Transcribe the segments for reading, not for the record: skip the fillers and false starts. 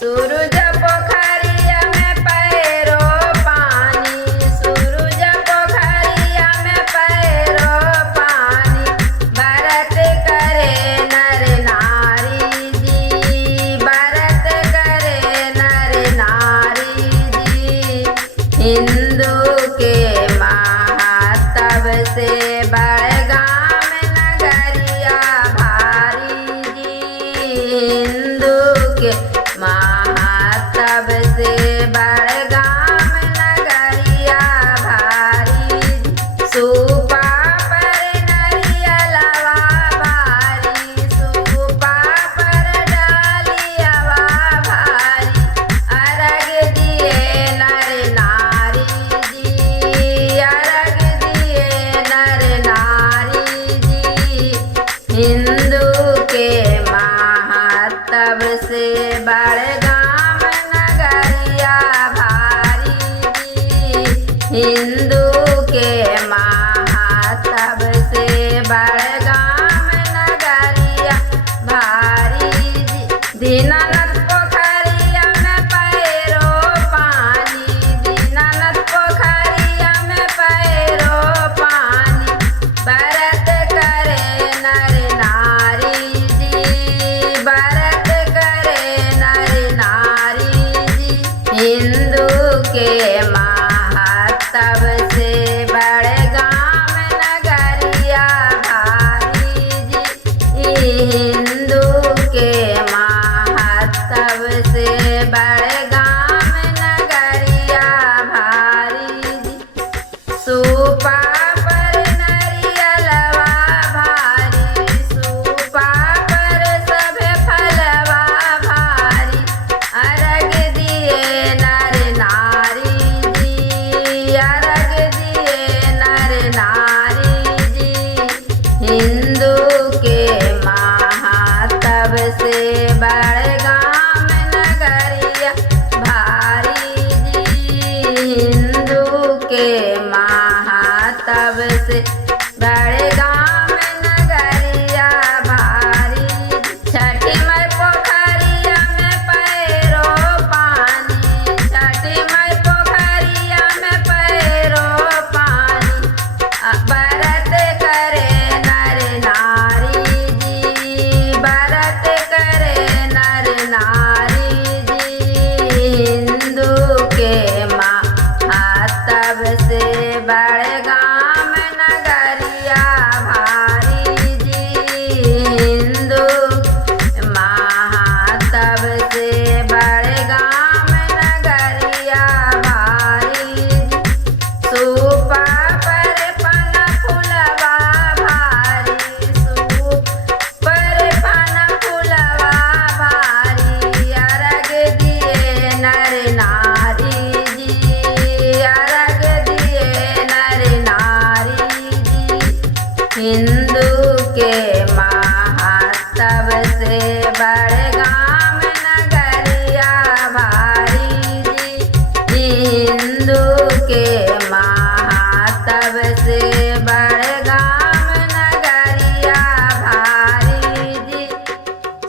सूरज पोखरिया में पैरो पानी, सूरज पोखरिया में पैरो पानी, व्रत करे नर नारी जी, व्रत करे नर नारी जी। हिंदू के महातव से बड़गाम नगरिया भारी जी, हिंदू के महातव से बड़गाम नगरिया भारी। सूपा पर नरियलवा भारी, सूपा पर डालियवा भारी, अर्घ दिए नर नारी जी, अर्घ दिए नर नारी जी। हिंदू के महातव से बड़गाम नगरिया भारी जी, हिंदू के महातव से बड़गाम नगरिया भारी जी। दीनानाथ पोखरिया में पैरो पानी, दीनानाथ पोखरिया में पैरो पानी, व्रत करे नर नारी जी, व्रत करे नर नारी जी। हिंदू के महातव से बड़गाम नगरिया भारी जी, हिंदू के महातव से बड़गाम नगरिया भारी जी। सूपा पर नरियलवा भारी, सूपा पर सभे फलवा भारी, अर्घ दिए नर नारी जी, अर्घ दिए नर नारी जी। हिंदू के महातव से बड़गाम नगरिया भारी जी, हिंदू के महातव से बड़गाम नगरिया भारी। छठी माई पोखरिया में पैरो पानी, छठी माई पोखरिया में पैरो पानी, व्रत करे नर नारी जी, व्रत करे नर नारी जी। हिंदू के महातव से बड़गाम नगरिया भारी जी, हिंदू महातव से बड़गाम नगरिया भारी जी। सूपा पर पन फुलवा भारी, सूप पर पन फुलवा भारी, अर्घ दिए नर नारी जी, अर्घ दिए नर नारी जी। हिंदू के महातव से बड़गाम नगरिया भारी जी, हिंदू के महातव से बड़गाम नगरिया भारी जी।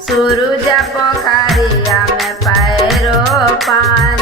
सूरज पोखरिया में पैरो पानी,